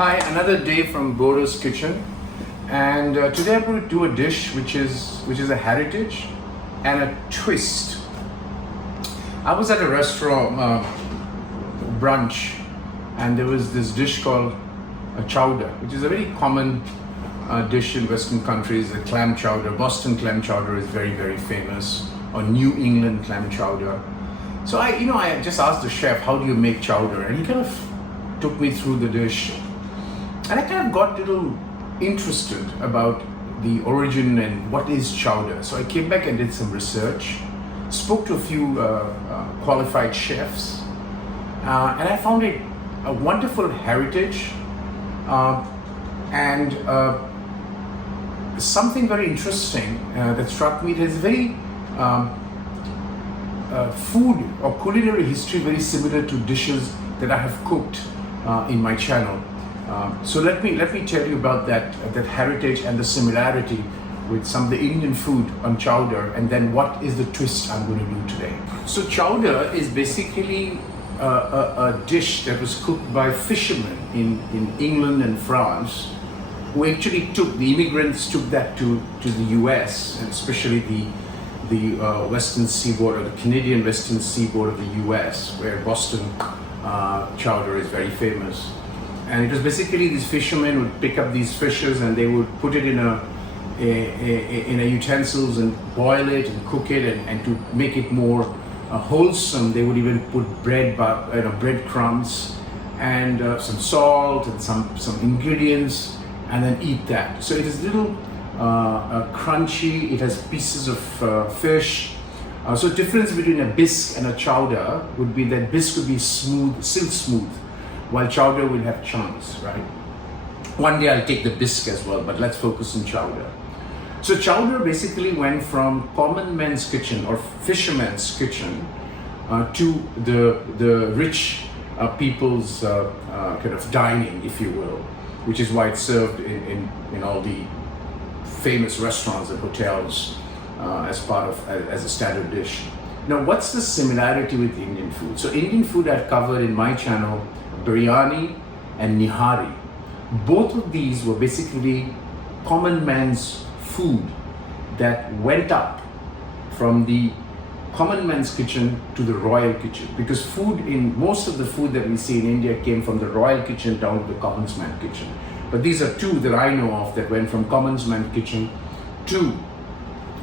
Hi, another day from Bordo's kitchen, and today I'm going to do a dish which is a heritage and a twist. I was at a restaurant brunch, and there was this dish called a chowder, which is a very common dish in Western countries. The clam chowder, Boston clam chowder is very famous, or New England clam chowder. So I just asked the chef, how do you make chowder? And he kind of took me through the dish. And I kind of got a little interested about the origin and what is chowder. So I came back and did some research, spoke to a few qualified chefs, and I found it a wonderful heritage and something very interesting that struck me. It is very food or culinary history very similar to dishes that I have cooked in my channel. So let me tell you about that heritage and the similarity with some of the Indian food on chowder, and then what is the twist I'm going to do today. So chowder is basically a dish that was cooked by fishermen in England and France, who actually the immigrants took that to the US, and especially the western seaboard, or the Canadian western seaboard of the US, where Boston chowder is very famous. And it was basically these fishermen would pick up these fishes and they would put it in a utensils and boil it and cook it, and to make it more wholesome, they would even put bread crumbs and some salt and some ingredients, and then eat that. So it is little crunchy. It has pieces of fish. So the difference between a bisque and a chowder would be that bisque would be smooth, silk smooth, while chowder will have chunks, right? One day I'll take the bisque as well, but let's focus on chowder. So chowder basically went from common man's kitchen or fisherman's kitchen to the rich people's kind of dining, if you will, which is why it's served in all the famous restaurants and hotels as a standard dish. Now, what's the similarity with Indian food? So Indian food I've covered in my channel, biryani and nihari. Both of these were basically common man's food that went up from the common man's kitchen to the royal kitchen, because most of the food that we see in India came from the royal kitchen down to the common man's kitchen. But these are two that I know of that went from common man's kitchen to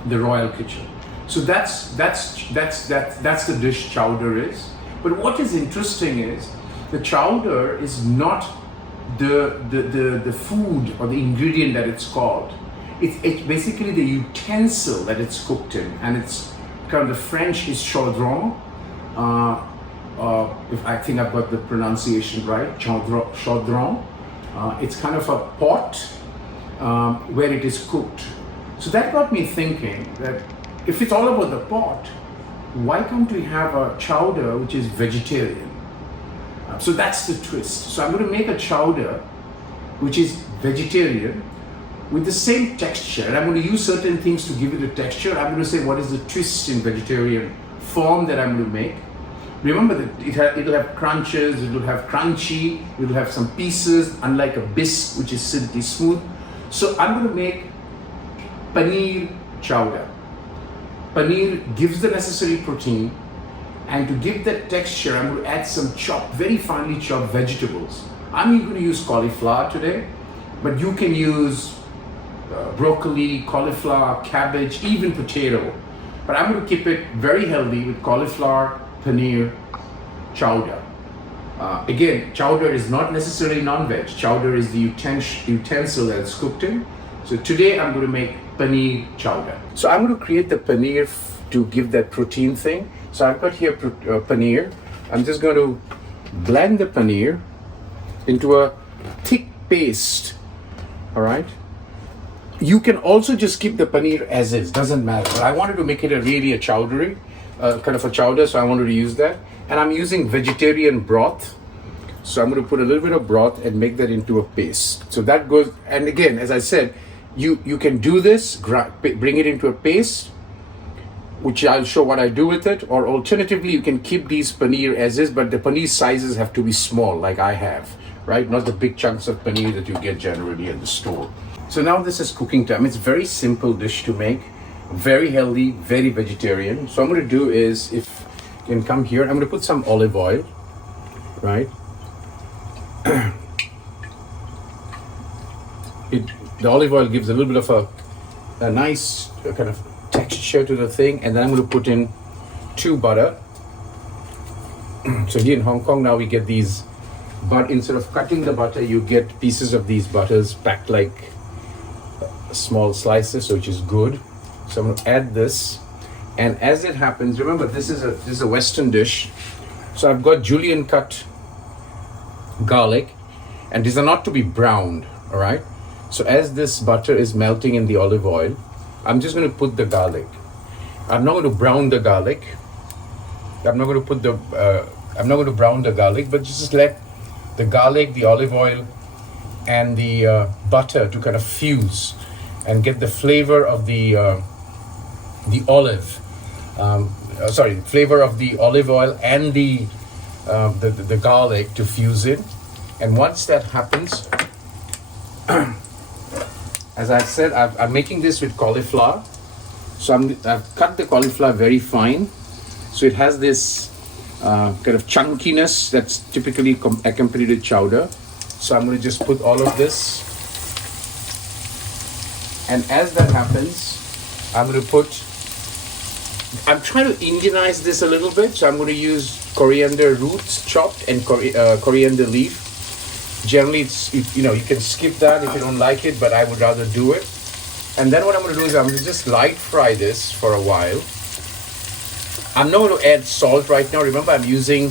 the royal kitchen. So that's the dish chowder is. But what is interesting is the chowder is not the food or the ingredient that it's called. It's basically the utensil that it's cooked in, and it's kind of, the French is chaudron. If I think I've got the pronunciation right, chaudron. It's kind of a pot where it is cooked. So that got me thinking that if it's all about the pot, why can't we have a chowder which is vegetarian? So that's the twist. So I'm going to make a chowder which is vegetarian with the same texture, and I'm going to use certain things to give it a texture. I'm going to say what is the twist in vegetarian form that I'm going to make. Remember that it'll have crunches, it'll have crunchy, it'll have some pieces, unlike a bisque which is silky smooth. So I'm going to make paneer chowder. Paneer gives the necessary protein, and to give that texture, I'm going to add some very finely chopped vegetables. I'm going to use cauliflower today, but you can use broccoli, cauliflower, cabbage, even potato. But I'm going to keep it very healthy with cauliflower, paneer, chowder. Again, chowder is not necessarily non-veg. Chowder is the utensil that it's cooked in. So today I'm going to make paneer chowder. So I'm going to create the paneer to give that protein thing. So I've got here paneer. I'm just going to blend the paneer into a thick paste. All right. You can also just keep the paneer as is, doesn't matter. But I wanted to make it really a chowdery, kind of a chowder, so I wanted to use that. And I'm using vegetarian broth. So I'm going to put a little bit of broth and make that into a paste. So that goes, and again, as I said, you can do this, bring it into a paste, which I'll show what I do with it, or alternatively, you can keep these paneer as is, but the paneer sizes have to be small, like I have. right? Not the big chunks of paneer that you get generally at the store. So now this is cooking time. It's a very simple dish to make, very healthy, very vegetarian. So what I'm going to do is, if you can come here, I'm going to put some olive oil, right? The olive oil gives a little bit of a nice kind of texture to the thing, and then I'm going to put in 2 butter. So here in Hong Kong now we get these, but instead of cutting the butter, you get pieces of these butters packed like small slices, which is good. So I'm going to add this, and as it happens, remember this is a Western dish. So I've got julian cut garlic, and these are not to be browned, all right? So as this butter is melting in the olive oil, I'm just going to put the garlic. I'm not going to brown the garlic. I'm not going to brown the garlic, but just let the garlic, the olive oil, and the butter to kind of fuse and get the flavor of the flavor of the olive oil and the garlic to fuse in. And once that happens, as I said, I'm making this with cauliflower. So I've cut the cauliflower very fine. So it has this kind of chunkiness that's typically accompanied with chowder. So I'm going to just put all of this. And as that happens, I'm trying to Indianize this a little bit. So I'm going to use coriander roots chopped and coriander leaf. Generally, you can skip that if you don't like it, but I would rather do it. And then what I'm going to do is I'm going to just light fry this for a while. I'm not going to add salt right now. Remember, I'm using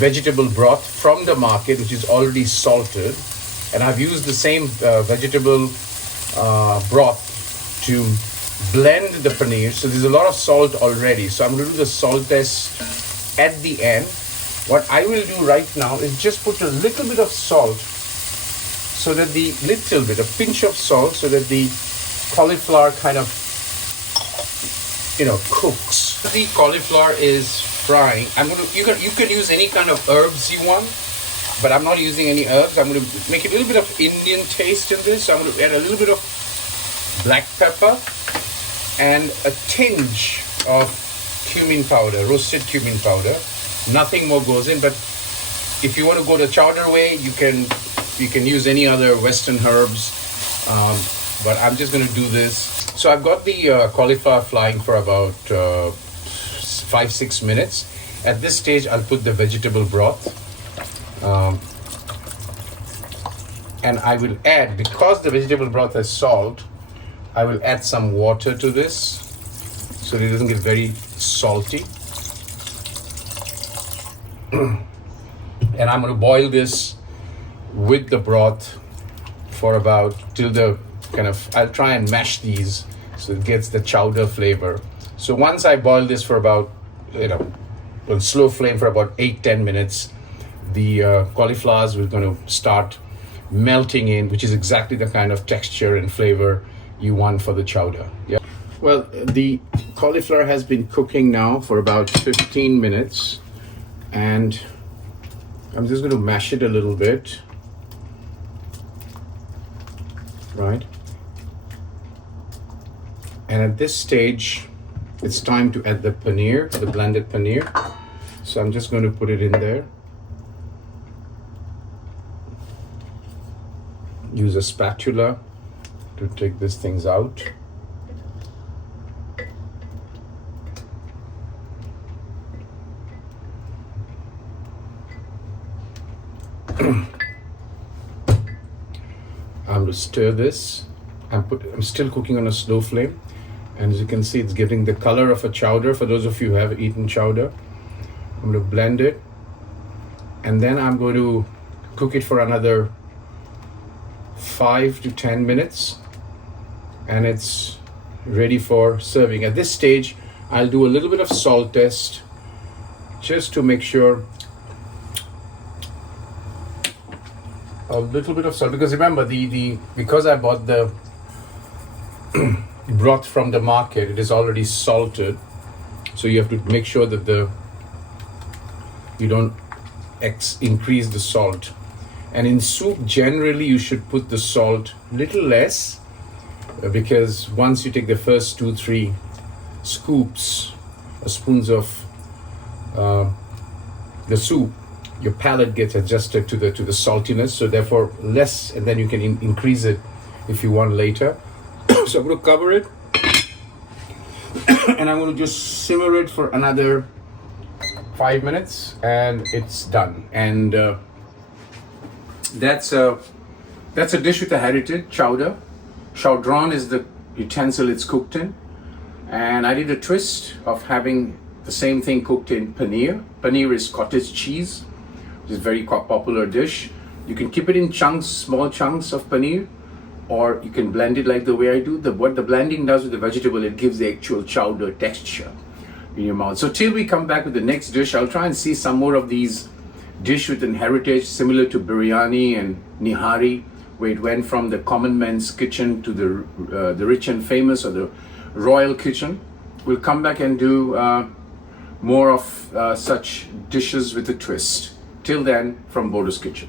vegetable broth from the market, which is already salted. And I've used the same vegetable broth to blend the paneer. So there's a lot of salt already. So I'm going to do the salt test at the end. What I will do right now is just put a little bit of salt, so that a pinch of salt, so that the cauliflower kind of, cooks. The cauliflower is frying. You can use any kind of herbs you want, but I'm not using any herbs. I'm going to make a little bit of Indian taste in this. So I'm going to add a little bit of black pepper and a tinge of cumin powder, roasted cumin powder. Nothing more goes in, but if you want to go the chowder way, you can use any other Western herbs, but I'm just going to do this. So I've got the cauliflower frying for about 5-6 minutes. At this stage, I'll put the vegetable broth, and I will add, because the vegetable broth has salt, I will add some water to this so it doesn't get very salty. And I'm going to boil this with the broth for I'll try and mash these so it gets the chowder flavor. So once I boil this for about, on slow flame for about 8-10 minutes, the cauliflowers are going to start melting in, which is exactly the kind of texture and flavor you want for the chowder. Yeah. Well, the cauliflower has been cooking now for about 15 minutes. And I'm just going to mash it a little bit, right? And at this stage, it's time to add the paneer, the blended paneer. So I'm just going to put it in there. Use a spatula to take these things out. I'm going to stir this. I'm still cooking on a slow flame, and as you can see, it's giving the color of a chowder. For those of you who have eaten chowder, I'm going to blend it, and then I'm going to cook it for another 5 to 10 minutes, and it's ready for serving. At this stage, I'll do a little bit of salt test just to make sure. A little bit of salt, because remember because I bought the broth from the market, it is already salted, so you have to make sure that you don't increase the salt. And in soup, generally you should put the salt little less, because once you take the first 2-3 spoons of the soup, your palate gets adjusted to the saltiness. So therefore less, and then you can increase it if you want later. So I'm going to cover it, and I'm going to just simmer it for another 5 minutes, and it's done. And that's a dish with a heritage, chowder. Chaudron is the utensil it's cooked in. And I did a twist of having the same thing cooked in paneer. Paneer is cottage cheese, which is a very popular dish. You can keep it in chunks, small chunks of paneer, or you can blend it like the way I do. What the blending does with the vegetable, it gives the actual chowder texture in your mouth. So till we come back with the next dish, I'll try and see some more of these dish with an heritage similar to biryani and nihari, where it went from the common man's kitchen to the rich and famous, or the royal kitchen. We'll come back and do more of such dishes with a twist. Till then, from Bordo's kitchen.